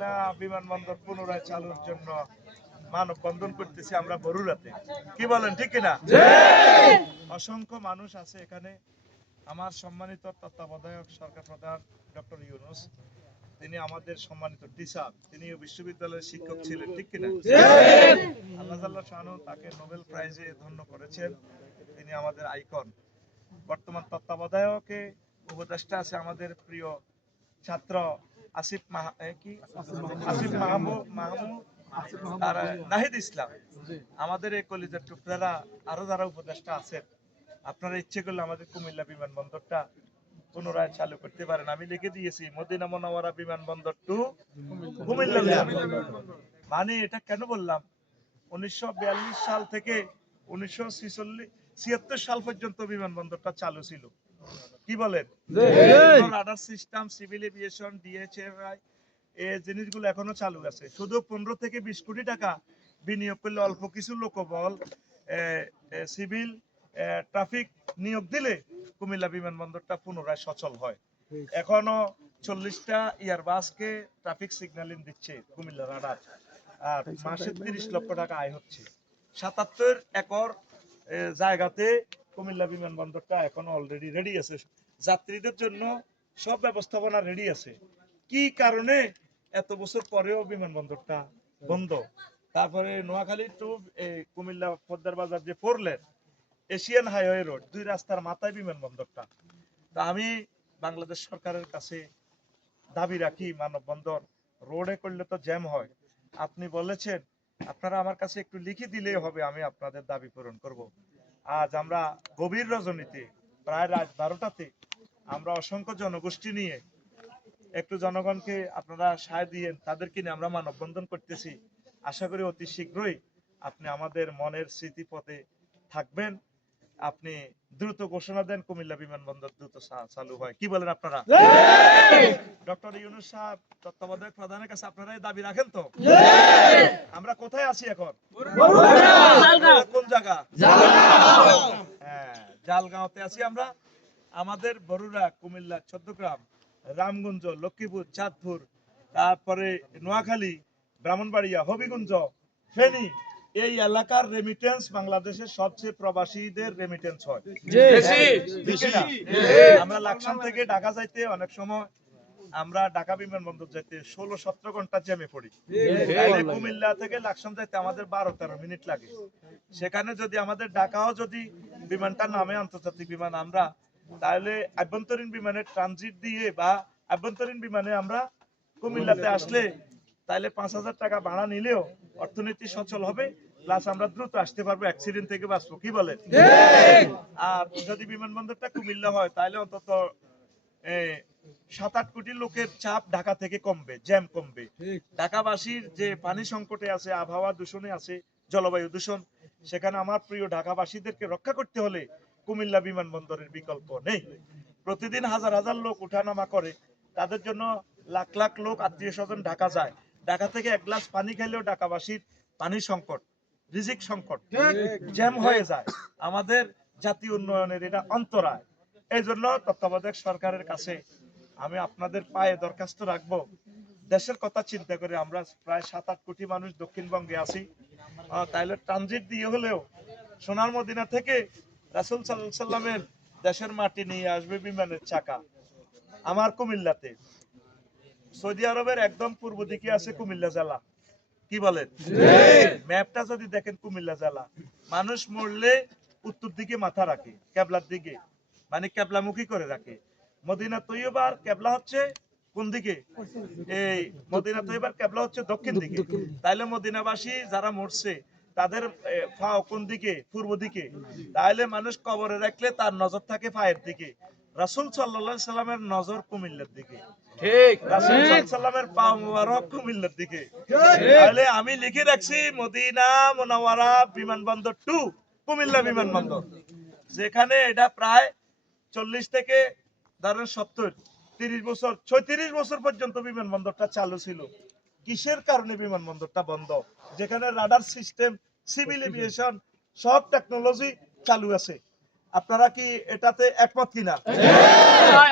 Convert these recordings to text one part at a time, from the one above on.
কুমিল্লা বিমানবন্দর পুনরায় চালুর জন্য মানববন্ধন করতেছি আমরা বরুড়াতে। কি বলেন, ঠিক কিনা? অসংখ্য মানুষ আছে এখানে। আমার সম্মানিত তত্ত্বাবধায়ক সরকার প্রধান ডক্টর ইউনূস, তিনি আমাদের সম্মানিত টিচার, তিনি বিশ্ববিদ্যালয়ের শিক্ষক ছিলেন, ঠিক কিনা? আল্লাহ তাআলা শানু তাকে নোবেল প্রাইজে ধন্য করেছেন, তিনি আমাদের আইকন। বর্তমান তত্ত্বাবধায়কে উপদেষ্টা আছে আমাদের প্রিয় ছাত্র আসিফ মাহমুদ আর নাহিদ ইসলাম। আমাদের এই কলিজার টুকরারা আরো যারা উপদেষ্টা আছেন, আপনারা ইচ্ছে করলে আমাদের কুমিল্লা বিমানবন্দরটা পুনরায় চালু করতে পারেন। আমি লিখে দিয়েছি মদিনা মুনাওয়ারা বিমানবন্দর টু কুমিল্লা বিমানবন্দর। মানে এটা কেন বললাম, 1942 সাল থেকে 1976 সাল পর্যন্ত বিমানবন্দরটা চালু ছিল। কি বলেন? রাডার সিস্টেম, সিভিল এভিয়েশন, ডিএচএফআই এই জিনিসগুলো এখনো চালু আছে। শুধু 15 থেকে 20 কোটি টাকা বিনিয়োগ করলে, অল্প কিছু লোকবল, সিভিল, ট্রাফিক নিয়োগ দিলে কুমিল্লা বিমানবন্দরটা পুনরায় সচল হয়। এখনো 40টা এয়ারবাসকে ট্রাফিক সিগন্যালিং দিচ্ছে কুমিল্লা রাডার, আর মাসে 30 লক্ষ টাকা আয় হচ্ছে। 77 একর জায়গাতে কুমিল্লা বিমানবন্দরটা এখন অলরেডি রেডি আছে, যাত্রীদের জন্য সব ব্যবস্থাপনা রেডি আছে। কি কারণে এত বছর পরেও বিমানবন্দরটা বন্ধ? তারপরে নোয়াখালী টু কুমিল্লা পদ্মার বাজার যে 4 লেন এশিয়ান হাইওয়ে রোড, 2 রাস্তার মাথায় বিমানবন্দরটা। তা আমি বাংলাদেশ সরকারের কাছে দাবি রাখি, মানববন্ধন রোডে করলে তো জ্যাম হয়। আপনি বলেছেন আপনারা আমার কাছে একটু লিখে দিলেই হবে, আমি আপনাদের দাবি পূরণ করব। আজ আমরা গভীর রজনীতে প্রায় রাত 12টাতে আমরা অসংখ্য জনগোষ্ঠী নিয়ে, একটু জনগণকে আপনারা সায় দিয়েন, তাদেরকে নিয়ে আমরা মানববন্ধন করতেছি। আশা করি অতি শীঘ্রই আপনি আমাদের মনের স্মৃতিপথে থাকবেন। আপনি দ্রুত ঘোষণা দেন কুমিল্লা বিমানবন্দর দ্রুত চালু হয়। কি বলেন আপনারা? ডক্টর ইউনূস সাহেব তত্ত্বাবধায়ক প্রধানের কাছে আপনারা এই দাবি রাখেন তো? আমরা কোথায় আছি এখন? কোন জায়গা? হ্যাঁ, জালগাঁওতে আছি আমরা। আমাদের বরুড়া, কুমিল্লা, চৌদ্দগ্রাম, রামগঞ্জ, লক্ষ্মীপুর, চাঁদপুর, তারপরে নোয়াখালী, ব্রাহ্মণবাড়িয়া, হবিগঞ্জ, ফেনী, এই এলাকার রেমিটেন্স বাংলাদেশের সবচেয়ে প্রবাসীদের রেমিটেন্স হয়। আমরা লাকসাম থেকে ঢাকা যাইতে অনেক সময় আমরা ঢাকা বিমানবন্দর যাইতে 16-17 ঘন্টা জ্যামে পড়ি। তাইলে কুমিল্লা থেকে লাকসাম যাইতে আমাদের 12-13 মিনিট লাগে। সেখানে যদি আমাদের ঢাকাও যদি বিমানটা নামে আন্তর্জাতিক বিমান, আমরা তাহলে আভ্যন্তরীণ বিমানের ট্রানজিট দিয়ে বা আভ্যন্তরীণ বিমানে আমরা কুমিল্লাতে আসলে তাহলে 5,000 টাকা ভাড়া নিলেও অর্থনীতি সচল হবে, প্লাস আমরা দ্রুত আসতে পারবো, অ্যাক্সিডেন্ট থেকে বাঁচবো। কি বলেন? আর যদি বিমানবন্দরটা কুমিল্লা হয় তাহলে অন্তত 7-8 কোটি লোকের চাপ ঢাকা থেকে কমবে, জ্যাম কমবে। ঢাকাবাসীর যে পানি সংকটে আছে, আবহাওয়া দূষণে আছে, জলবায়ু দূষণ, সেখানে আমার প্রিয় ঢাকাবাসীদেরকে রক্ষা করতে হলে কুমিল্লা বিমানবন্দরের বিকল্প নেই। প্রতিদিন হাজার হাজার লোক উঠানামা করে, তাদের জন্য লাখ লাখ লোক আত্মীয় স্বজন ঢাকা যায়। ঢাকা থেকে এক গ্লাস পানি খাইলেও ঢাকাবাসীর পানি সংকট, রিজিক সংকট, জ্যাম হয়ে যায়। আমাদের জাতীয় উন্নয়নের এটা অন্তরায়। এই জন্য তত্ত্বাবধায়ক সরকারের কাছে আমি আপনাদের পায়ে দরখাস্ত রাখবো, দেশের কথা চিন্তা করে আমরা প্রায় 7-8 কোটি মানুষ দক্ষিণবঙ্গে আছি, তাইলে ট্রানজিট দিয়ে হলেও সোনার মদিনা থেকে রাসূল সাল্লাল্লাহু আলাইহি সাল্লামের দেশের মাটি নিয়ে আসবে বিমানের চাকা আমার কুমিল্লাতে। সৌদি আরবের একদম পূর্ব দিকে আছে কুমিল্লা জেলা। কি বলেন? ম্যাপটা যদি দেখেন, কুমিল্লা জেলা মানুষ মরলে উত্তর দিকে মাথা রাখে, কেবলার দিকে, মানে কেবলামুখী করে রাখে। মদিনা তৈয়বার কেবলা হচ্ছে কোন দিকে? এই মদিনা তৈয়বার কেবলা হচ্ছে দক্ষিণ দিকে। তাইলে মদিনাবাসী যারা মরছে তাদের পা কোন দিকে? পূর্ব দিকে। তাইলে মানুষ কবরে রাখলে তার নজর থাকে পায়ের দিকে। রাসূল সাল্লাল্লাহু আলাইহি সাল্লামের নজর কুমিল্লার দিকে, ঠিক। রাসূল সাল্লাল্লাহু আলাইহি সাল্লামের পা মুবারক কুমিল্লার দিকে। তাহলে আমি লিখে রাখছি মদিনা মুনাওয়ারা বিমানবন্দর টু কুমিল্লা বিমানবন্দর, যেখানে এটা প্রায় 40 থেকে ধরেন 70-30 বছর, 36 বছর পর্যন্ত বিমানবন্দরটা চালু ছিল। কিসের কারণে বিমানবন্দরটা বন্ধ? যেখানে রাডার সিস্টেম, সিভিল এভিয়েশন, সব টেকনোলজি চালু আছে। আপনারা কি এটাতে একমত কিনা?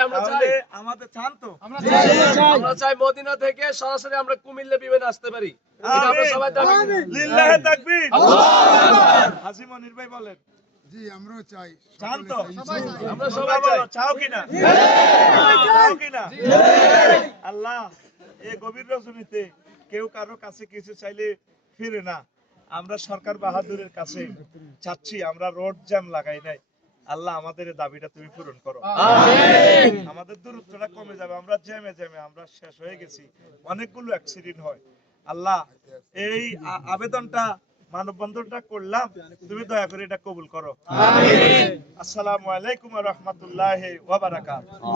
আমরা চাই, তাহলে আমাদের চান তো? আমরা চাই মদিনা থেকে সরাসরি আমরা কুমিল্লা বিমানে আসতে পারি। এটা আমরা আমিন। সবাই দাবি করি। লিল্লাহে তাকবীর। হাজী মনির ভাই বলেন, জি আমরাও চাই, চান তো? আমরা তোমরা সবাই চাই। বলো, চাও কিনা? চাও কিনা? আল্লাহ, এই গভীর রজনীতে কেউ কারো কাছে কিছু চাইলে ফিরে না। আমরা সরকার বাহাদুরের কাছে চাচ্ছি, আমরা রোড জ্যাম লাগাই নাই। আল্লাহ, আমাদের এই দাবিটা তুমি পূরণ করো। আমিন। আমাদের দূরত্বটা কমে যাবে। আমরা জ্যামে জ্যামে আমরা শেষ হয়ে গেছি। অনেকগুলো অ্যাক্সিডেন্ট হয়। আল্লাহ, এই আবেদনটা মানববন্ধনটা করলাম, তুমি দয়া করে এটা কবুল করো। আমিন। আসসালামু আলাইকুম ওয়া রাহমাতুল্লাহি ওয়া বারাকাতুহু।